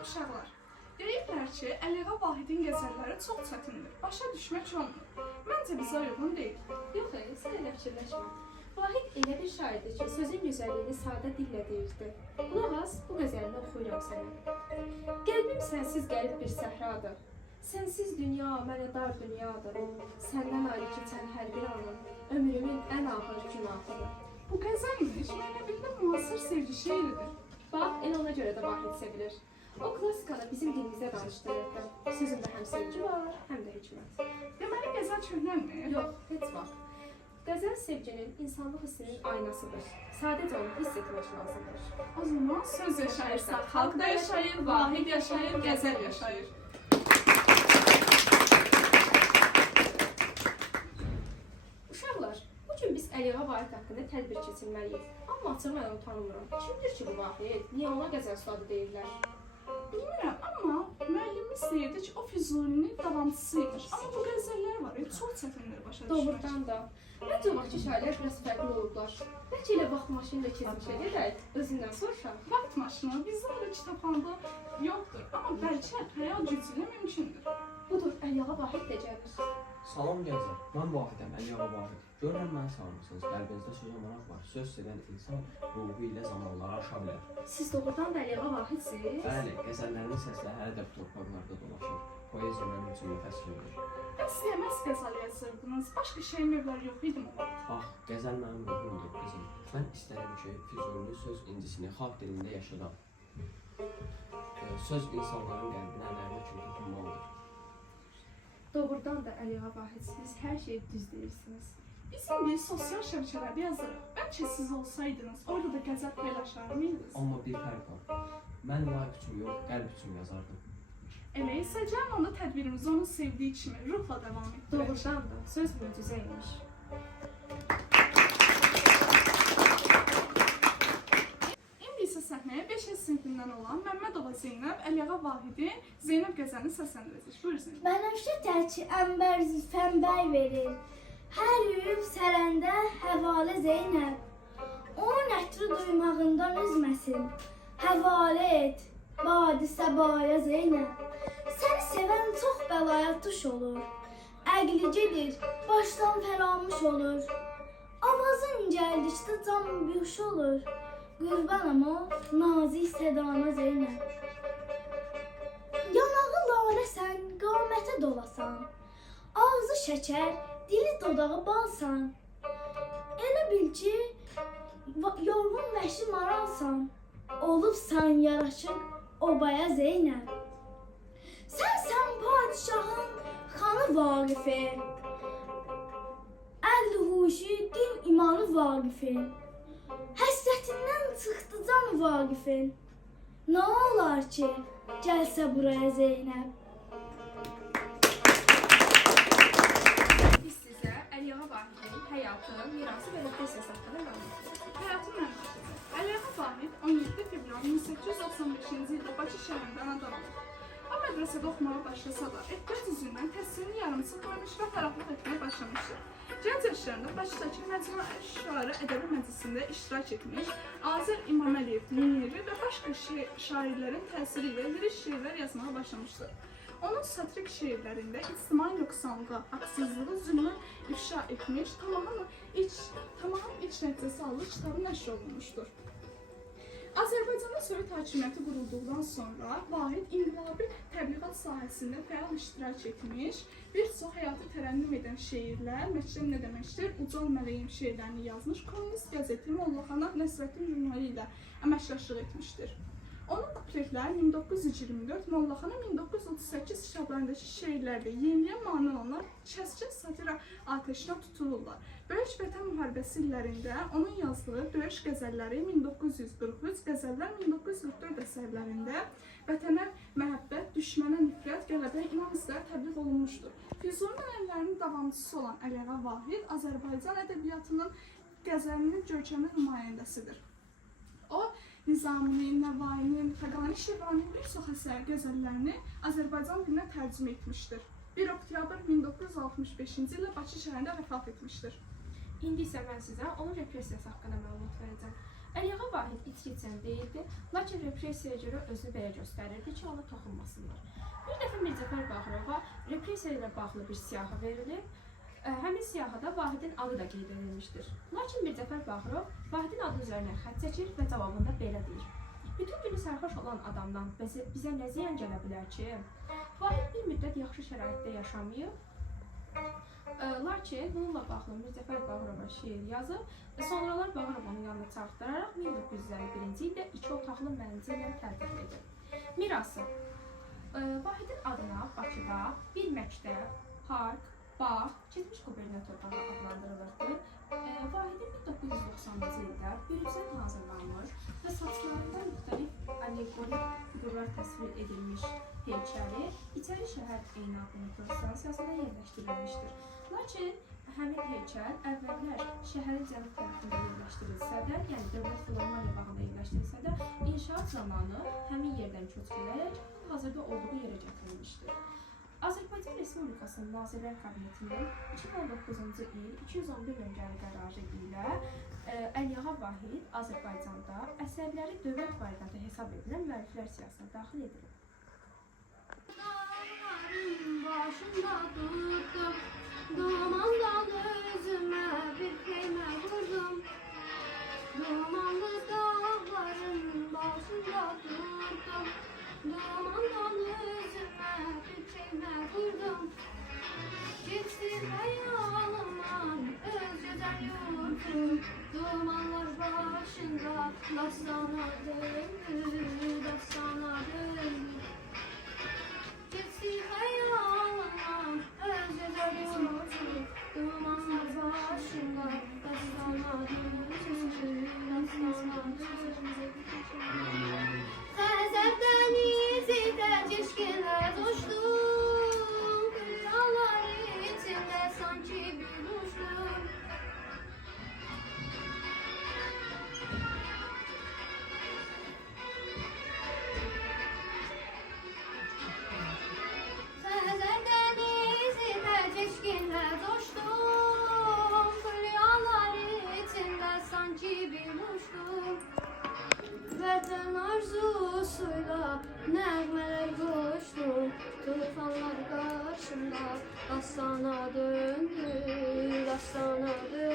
Salam uşaqlar. Deyirlər ki, Əliağa Vahidin qəzəlləri çox çətindir. Başa düşmək olmur. Məncə bizə uyğun deyil. Yox, sən elə fikirləşmə. Vahid elə bir şairdir ki, sözün gözəlliyini sadə dillə deyirdi. Qulaq as, bu qəzəlini oxuyuram sənə. Qəlbim sənsiz qərib bir səhradır. Sənsiz dünya mənə dar dünyadır. Səndən ayrı keçən hər bir anım ömrümün ən ağır günahıdır. Bu qəzəlmiş, mənə bildim müasir sevgi şeiridir. Bax, elə ona görə də Vahid sevilir. O klassikada bizim dilimizə danışdırırdı. Sözündə həm sevgi var, həm də hikmət. Deməli qəzəl köhnəlmir? Yox, heç vaxt. Qəzəl sevginin, insanlıq hissinin aynasıdır. Sadəcə onu hiss etmək lazımdır. O zaman söz yaşayırsa, xalq da yaşayır, Vahid yaşayır, qəzəl yaşayır. Uşaqlar, bugün biz Əliağa Vahid haqqında tədbir keçirməliyik. Amma açıq mən onu tanımıram. Kimdir ki bu Vahid? Niyə ona qəzəl ustadı deyirlər? Bilmirəm, amma müəllimimiz deyirdi ki, o Füzulinin davamçısıymış. Amma bu qəzəllər var, çox çətindir başa düşmək. Doğrudan da. Məncə o vaxtki şairlər biraz fərqli olublar. Bəlkə elə vaxt maşını ilə keçmişə gedək, özündən soruşaq. Vaxt maşını bizdə öyle kitabxanada yoxdur, amma bəlkə xəyal gücü ilə mümkündür. Budur, Əliağa Vahid də gəlir. Salam gəzər, mən Vahidəm, Əliağa Vahid. Görürəm məni salmışsınız, qəlbinizdə sözə maraq var. Söz sevən insan ruhu ilə zamanları aşa bilər. Siz doğrudan da Əliağa Vahidsiniz? Bəli, qəzəllərinin səsləri hələ də bu torpaqlarda dolaşır. Poeziya mənim üçün nəfəs verir. Bəs məhz qəzəl yazırdınız, başqa şey növlər yox idi mi? Bax, qəzəl mənim ruhumdur qızım. Mən istərəm ki, Füzulinin söz incisini xalq dilində yaşadam. Söz insanların qəlbinə nəğmə kimi toxunmalıdır. Doğrudan da Əliağa Vahid, siz hər şeyi düz deyirsiniz. Biz indi sosial şəbəkələrdə yazırıq. Bəlkə siz olsaydınız, orada da qəzəl paylaşar mıydınız? Amma bir fərq var. Mən like üçün yox, qəlb üçün yazardım. Elə isə gəlin onda tədbirimizi onun sevdiyi kimi ruhla davam etdirək. Doğrudan da söz möcüzə imiş. İndi isə səhnəyə 5 sinfindən olan Məmmədova Zeynəb Əliağa Vahidin Zeynəb qəzəlini səsləndirəcək. Buyur Zeynəb. Bənövşə tərki ənbər zifənbər verir. Hər yürüb sərəndə həvalə Zeynəb. Onun ətri duymağından üzməsin. Həvalə et, badi səbaya Zeynəb. Səni sevən çox bəlaya tuş olur. Əqli gedir, başdan fəramuş olur. Avazın gəldikdə can büş olur. Qurbanım o nazik sədana Zeynəb. Yanağı laləsən, qamətə dolasan. Ağzı şəkər, dili dodağı balsan. Elə bil ki, yorğun vəhşi maralsan. Olubsan yaraşıq obaya Zeynəb. Sənsən padişahın xanı Vaqifi. Əqli huşu, din imanı Vaqifi. Həsrətindən çıxdı can Vaqifin. Nə olar ki, gəlsə buraya Zeynəb. Biz sizə Əliağa Vahidin həyatı, mirası və depressiyası haqqında məlumat verəcəyik. Həyatı mənbəşəsi. Əliağa Vahid 17 fevral 1895-ci ildə Bakı şəhərində anadan olub. O mədrəsədə oxumağa başlasa da, ehtiyac üzündən təhsilini yarımçıq qoymuş və fəraqlıq etməyə başlamışdır. Gənc yaşlarında Bakıdakı Məcmuə Şairi Ədəbi Məclisində iştirak etmiş, Azər İmaməliyev, Müniri və başqa şairlərin təsiri ilə lirik şeirlər yazmağa başlamışdır. Onun satirik şeirlərində ictimai nöqsanlığa, haqsızlığı, zülmü ifşa etmiş, tamamın iç nəticəsi almış kitabı nəşr olunmuşdur. Azərbaycanda Sovet hakimiyyəti qurulduqdan sonra Vahid inqilabi təbliğat sahəsində fəal iştirak etmiş, bir çox həyatı tərənnüm edən şeirlər, məktəb nə deməkdir, Ucal Mələyim şeirlərini yazmış, Kommunist qəzeti Mollaxana Nəsrəddin jurnalı ilə əməkdaşlıq etmişdir. Onun kupletləri 1924, Mollaxana 1938 kitablarındakı şeirlərdə yeniliyə mane olanlar kəskin satira atəşinə tutulurlar. Böyük Vətən müharibəsi illərində onun yazdığı döyüş qəzəlləri 1943, qəzəllər 1944 əsərlərində vətənə məhəbbət, düşmənə nifrət, qələbə, inam hissləri təbliğ olunmuşdur. Füzulinin əllərinin davamçısı olan Əliağa Vahid Azərbaycan ədəbiyyatının qəzəlinin görkəmli nümayəndəsidir. O, Nizaminin, Nəvainin, Xəqani Şirvaninin bir çox əsər qəzəllərini Azərbaycan dilinə tərcümə etmişdir. 1 oktyabr 1965-ci ildə Bakı şəhərində vəfat etmişdir. İndi isə mən sizə onun repressiyası haqqında məlumat verəcəm. Əliağa Vahid içki içən deyildi, lakin repressiyaya görə özünü belə göstərirdi ki, ona toxunmasınlar. Bir dəfə Mirzəfər Bağırova repressiya ilə bağlı bir siyahı verilib. Həmin siyahıda Vahidin adı da qeyd edilmişdir. Lakin Mirzəfər Bağırov Vahidin adı üzərinə xətt çəkir və cavabında belə deyir. Bütün günü sərxoş olan adamdan bizə nə ziyan gələ bilər ki? Vahid bir müddət yaxşı şəraitdə yaşamayıb, lakin bununla bağlı Mirzəfər Bağırova şeir yazıb və sonralar Bağırovun yanına çağırdararaq 1951-ci ildə 2 otaqlı mənzillə təltif edib. Mirası. Vahidin adına Bakıda bir məktəb, park, bağ, keçmiş qubernator bağı adlandırılırdı. Vahidin 1990-cı ildə Brüksel hazırlanmış və saçlarında müxtəlif allegorik figurlar təsvir edilmiş heykəli İçəri şəhər eynaqlı stansiyasına yerləşdirilmişdir. Lakin həmin heykəl əvvəllər şəhərin cənub tərəfində yerləşdirilsə də, yəni Dövlət Filarmoniya bağında yerləşdirilsə də, inşaat zamanı həmin yerdən köçürülərək hazırda olduğu yerə gətirilmişdir. Azərbaycan Respublikasının Nazirlər Kabinetinin 2019-cu il 211 nömrəli qərarı ilə Əliağa Vahid Azərbaycanda əsərləri dövlət variantı hesab edilən müəlliflər siyahısına daxil edilib. Dağların başında durdum, dumandan özüme bir keyme vurdum. Dumanlı dağların başında durdum, dumandan özüme bir keyme vurdum. Geçti hayalıman öz güzel yurdum, dumanlar başında dastana döndü, dastana döndü. Geçti hayalıman öz güzel yurdum, dumanlar başında dastana döndü, dastana döndü. Xəzər dənizi də keşkilə coşdum, rüyalar içində sanki bir uçdum. Xəzər dənizi də keşkilə coşdum, rüyalar içində sanki bir uçdum. Vətən arzusuyla nəğmələr qoşdum, tufanlar qarşımda dastana döndü, dastana döndü.